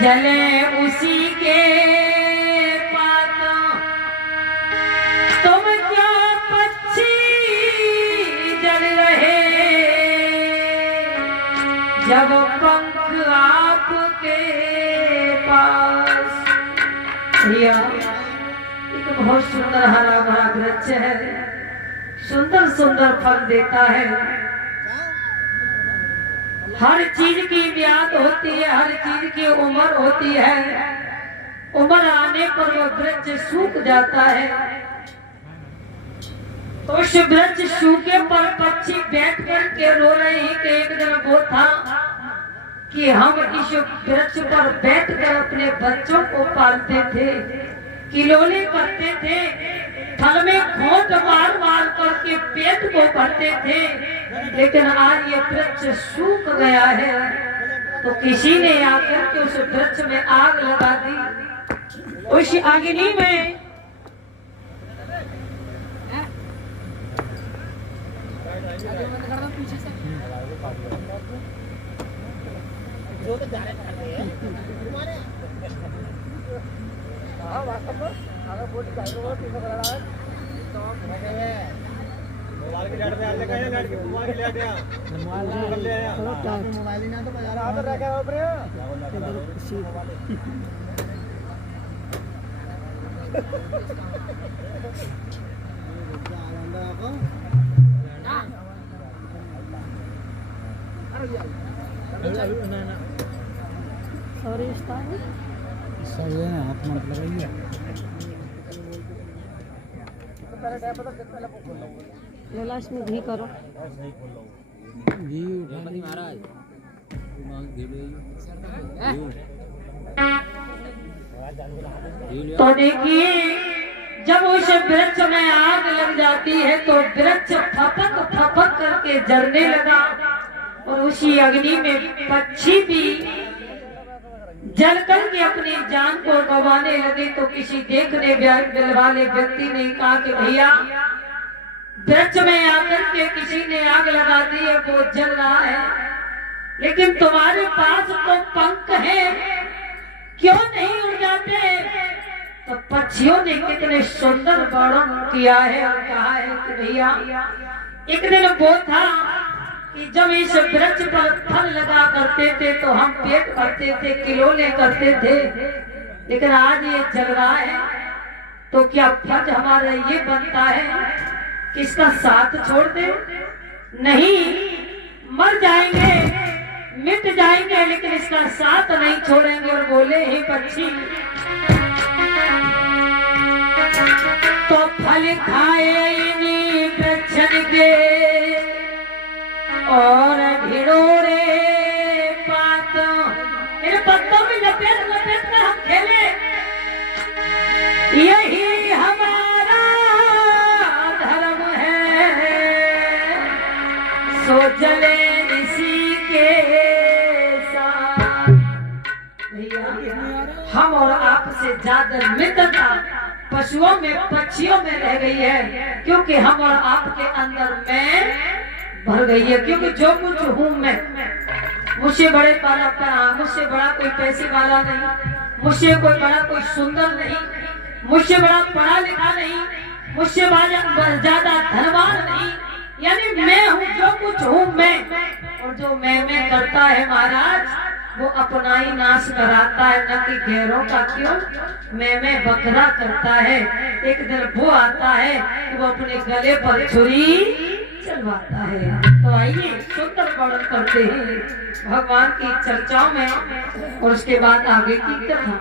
जले उसी के पाता तुम क्या पक्षी जल रहे जब पंख आपके पास। भैया एक बहुत सुंदर हरा भरा वृक्ष है, सुंदर सुंदर फल देता है। हर चीज की म्याद होती है, हर चीज की उम्र होती है। उम्र आने पर वो वृक्ष सूख जाता है, तो उस वृक्ष सूखे पर पक्षी बैठ कर के रो रहे हैं कि एक दिन वो था कि हम इस वृक्ष पर बैठकर अपने बच्चों को पालते थे, किलोले करते थे, फल में खोट मार मार करके पेट को भरते थे। लेकिन आज ये वृक्ष सूख गया है, तो किसी ने आकर के उस वृक्ष में आग लगा दी। उस अग्नि में लाश में घी करो महाराज। तो देखिए, जब उस वृक्ष में आग लग जाती है तो वृक्ष फपक फपक करके जलने लगा, और उसी अग्नि में पक्षी भी जल करके अपनी जान को गंवाने लगे। तो किसी देखने वाले व्यक्ति ने कहा कि भैया, वृक्ष में आकर के किसी ने आग लगा दी है, वो जल रहा है, लेकिन तुम्हारे पास तो पंख है, क्यों नहीं उड़ जाते? तो पक्षियों ने कितने सुंदर वर्णन किया है और कहा है कि भैया, एक दिन वो था कि जब इस वृक्ष पर फल लगा करते थे तो हम पेट भरते थे, किलोले करते थे, लेकिन आज ये जल रहा है, तो क्या फर्ज हमारा ये बनता है कि इसका साथ छोड़ दे? नहीं, मर जाएंगे, मिट जाएंगे, लेकिन इसका साथ नहीं छोड़ेंगे। और बोले, हे पक्षी, तो फल खाए इन्हीं वृक्षन के और ढिढोरे पातों, इन पत्तों में लपेट लपेट कर हम खेले, यही हमारा धर्म है, सो जले इसी के साथ। भैया, हम और आपसे ज्यादा मित्रता पशुओं में, पक्षियों में रह गई है, क्योंकि हम और आपके अंदर में भर गई है। क्योंकि जो कुछ हूँ मैं, मुझसे बड़े मुझसे बड़ा कोई पैसे वाला नहीं, मुझसे कोई बड़ा कोई सुंदर नहीं, मुझसे बड़ा पढ़ा लिखा नहीं, मुझसे ज्यादा धनवान नहीं, यानी मैं हूँ, जो कुछ हूँ मैं। और जो मैं करता है महाराज, वो अपना ही नाश कराता है, न कि गैरों का। क्यों? मैं बकरा करता है। एक दिन वो आता है, वो अपने गले पर छुरी चलवाता है। तो आइए सुंदर वर्णन करते हैं भगवान की चर्चाओं में, और उसके बाद आगे की कथा।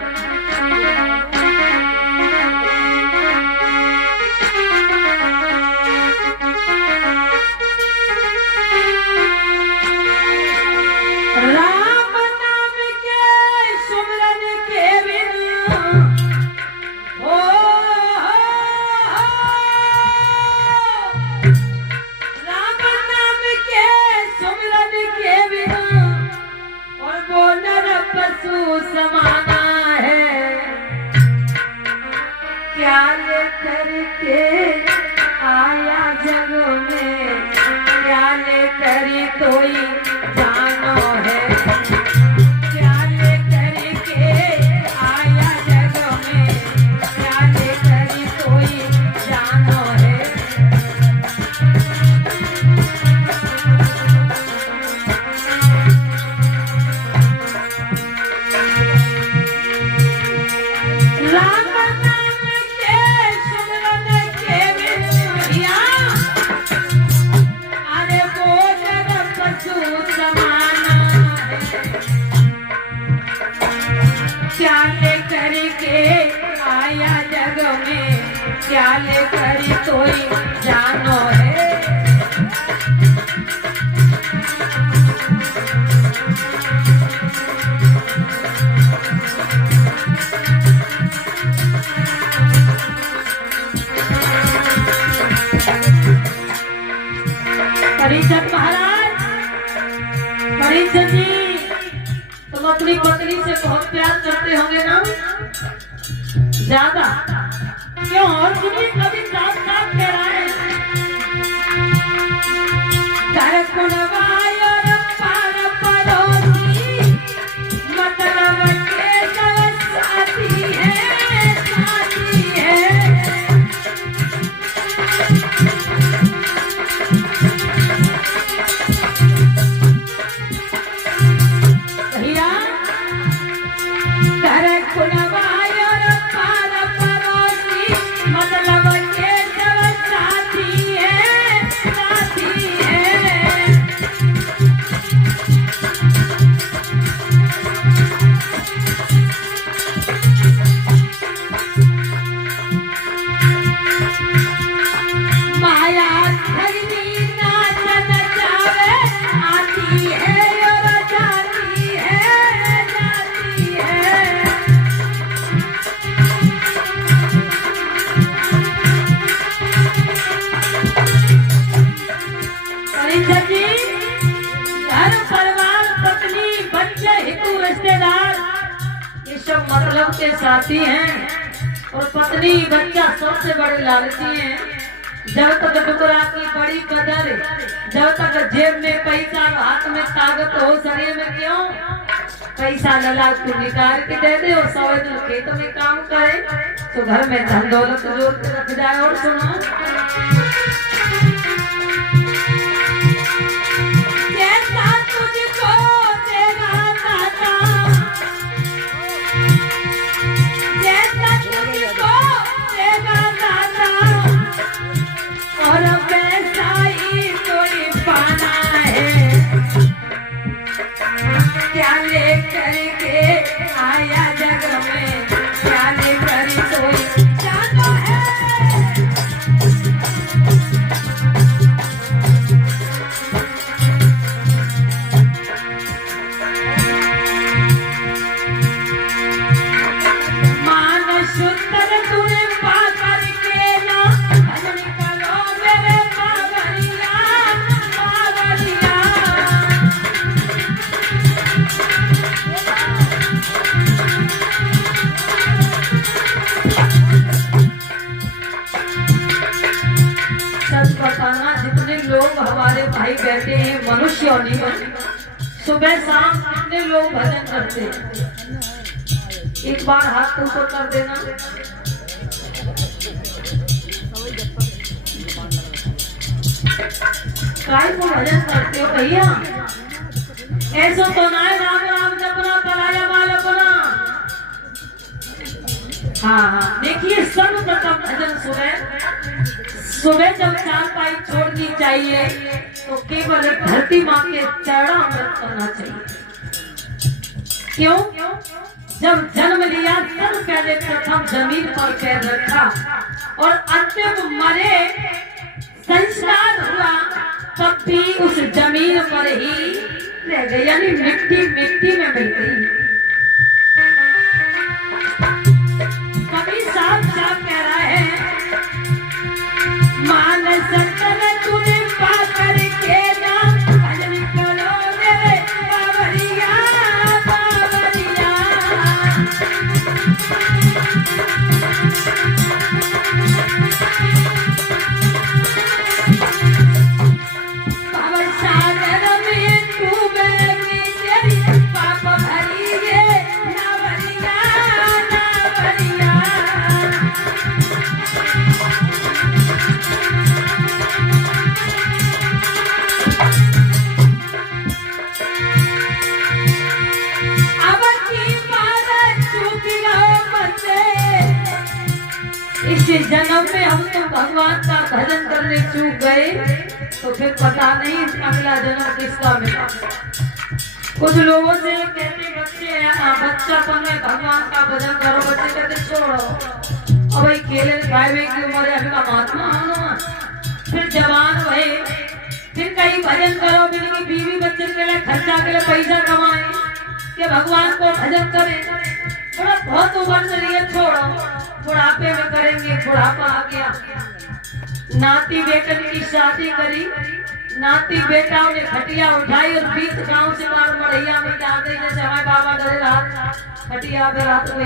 राम नाम के सुमरन के बिना पशु समाना है, क्या लेकर के आया जग में, क्या लेकर कोई जानो है, क्या लेकर के क्या लेकर के आया जग में, क्या लेकर कोई जानो है। परीक्षित महाराज, परीक्षित जी, तुम अपनी पत्नी से बहुत प्यार करते होंगे ना? ज्यादा क्यों? और सुनिए कभी साफ साफ कह रहा है, घर कुणवाई और पार पड़ोसी, मतलब के सब साथी है, साथी है। भैया घर कुणवाई और पार पड़ोसी, मतलब के सब साथी है, साथी है। माया ठगनी नाचन जावे, आती है और जाती है, जाती है। परीक्षित जी, घर परिवार पत्नी बच्चे हितु रिश्तेदार ये सब मतलब के साथी हैं, और पत्नी बच्चा सबसे बड़े लालची हैं। जब तक टुकड़ा की बड़ी कदर, जब तक जेब में पैसा हाथ में ताकत हो, शरीर में क्यों पैसा लला तू निकाल के दे दे और सौ दिन खेत में काम करे तो घर में धन दौलत जोड़ के रख जाए। और सुनो, जैसा तुझको देगा दाता, जैसा तुझको देगा दाता, और वैसा ही कोई पाना है। क्या लेकर के आया जग में, क्या लेकर कोई जानो है। मान सुंदर तूने पा करके ना, भजन करो मेरे बाबरिया, बाबरिया। सच बताना, जितने लोग हमारे भाई बैठे हैं मनुष्य और निमन, सुबह शाम कितने लोग भजन करते हैं? एक बार हाथ ऊपर कर देना। काय को भजन करते हो भैया? ऐसा तो ना है, राम राम जपना पराया बाल अपना। हाँ हाँ, देखिए सर्वप्रथम भजन सुबह जब चारपाई छोड़नी चाहिए तो केवल धरती माँ के चरणामृत करना चाहिए। क्यों? जब जन्म लिया तब पहले प्रथम जमीन पर पैर रखा, और अंतिम मरे संस्कार हुआ तब भी उस जमीन पर ही रह गए, यानी मिट्टी मिट्टी में मिल गई। कभी साफ साफ कह रहा है, मान सत्तर तूने पा करके ना, भजन करो मेरे बाबरिया, बाबरिया। बाबा सागर में डूबेगी तेरी पाप भरी गे, नावरिया, नावरिया। अब की बात चूक गए बंदे, इस जन्म में हम तो भगवान का भजन करने चूक गए तो फिर पता नहीं अगला जन्म किसका मिला। कुछ लोगों से कहते बच्चापन में भगवान का भजन करो, बच्चे कहते छोड़ो, अब भाई खेले खाए की उम्र है, का महात्मा होना। फिर जवान भले, फिर कहीं भजन करो, फिर की बीवी बच्चे के लिए खर्चा के लिए पैसा कमाए कि भगवान को भजन करें। थोड़ा बहुत उम्र से लिए छोड़ो, बुढ़ापे में करेंगे, बुढ़ापा आ गया। नाती बेटन की शादी करी, नाती बेटाओं ने खटिया उठाई और 20 गांव से मार मढ़ैया में जा गई, जैसे हमारे बाबा डरे रात खटिया पे रात को।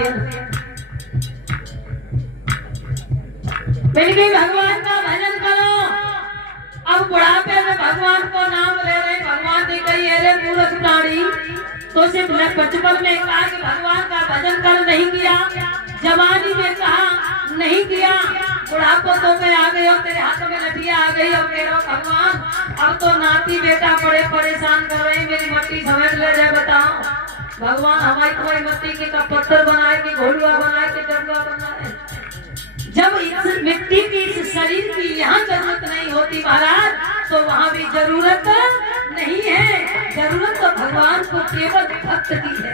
मैंने कही भगवान का भजन करो। अब बुढ़ापे में भगवान को नाम ले रहे, भगवान ने कही अरे मूर्ख प्राणी, तो सिर्फ बचपन में कहा कि भगवान का भजन कर, नहीं किया। जवानी में कहा नहीं किया, बुढ़ापा तो में आ गई और तेरे हाथ में लठिया आ गई। अब कह रहा भगवान अब तो नाती बेटा बड़े परेशान कर रहे हैं, मेरी मट्टी समझ ले रहे, बताओ भगवान हमारी तुम्हारी मट्टी के का पत्थर बनाए कि घोड़ुआ बनाए कि डंडुआ बनाए। जब इस मिट्टी की इस शरीर की यहाँ जरूरत नहीं होती महाराज, तो वहाँ भी जरूरत नहीं है। जरूरत तो भगवान को केवल भक्त की है।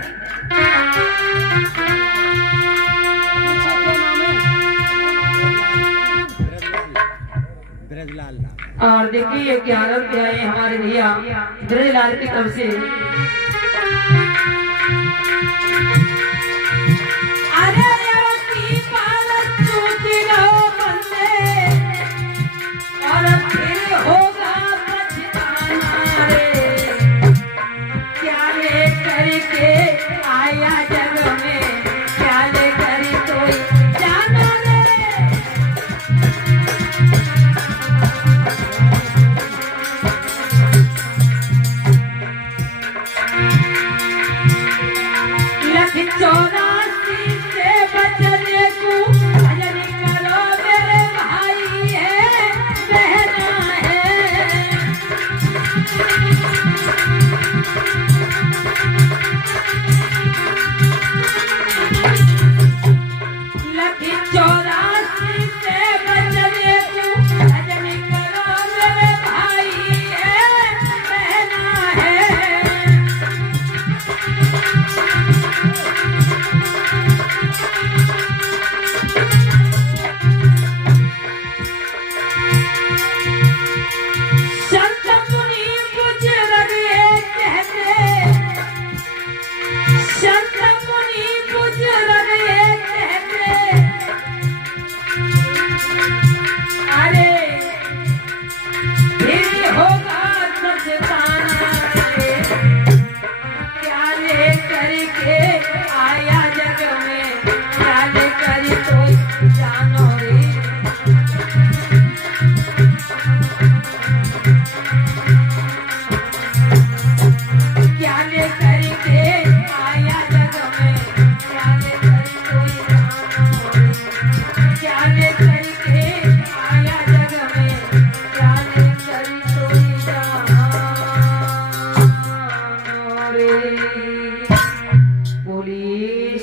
और देखिए ये क्या है हमारे भैया ब्रजलाल की तरफ से।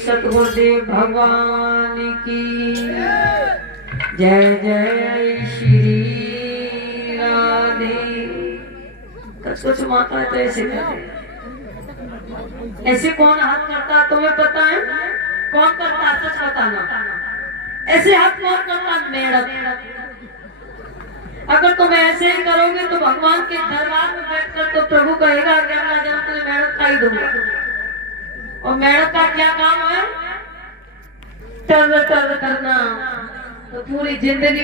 सतगुरुदेव भगवान की जय जय श्री राधे। कुछ माता है तो ऐसे करते, ऐसे कौन हाथ करता है तुम्हें पता है? कौन करता है सच बताना। ऐसे हाथ कौन करता है? मेढक। अगर तुम ऐसे ही करोगे तो भगवान के दरबार में बैठकर तो प्रभु कहेगा कि अगला जन्म तुम्हें मेढक खा ही दूंगा। और मेढक का क्या काम है? टर टर करना। तो पूरी जिंदगी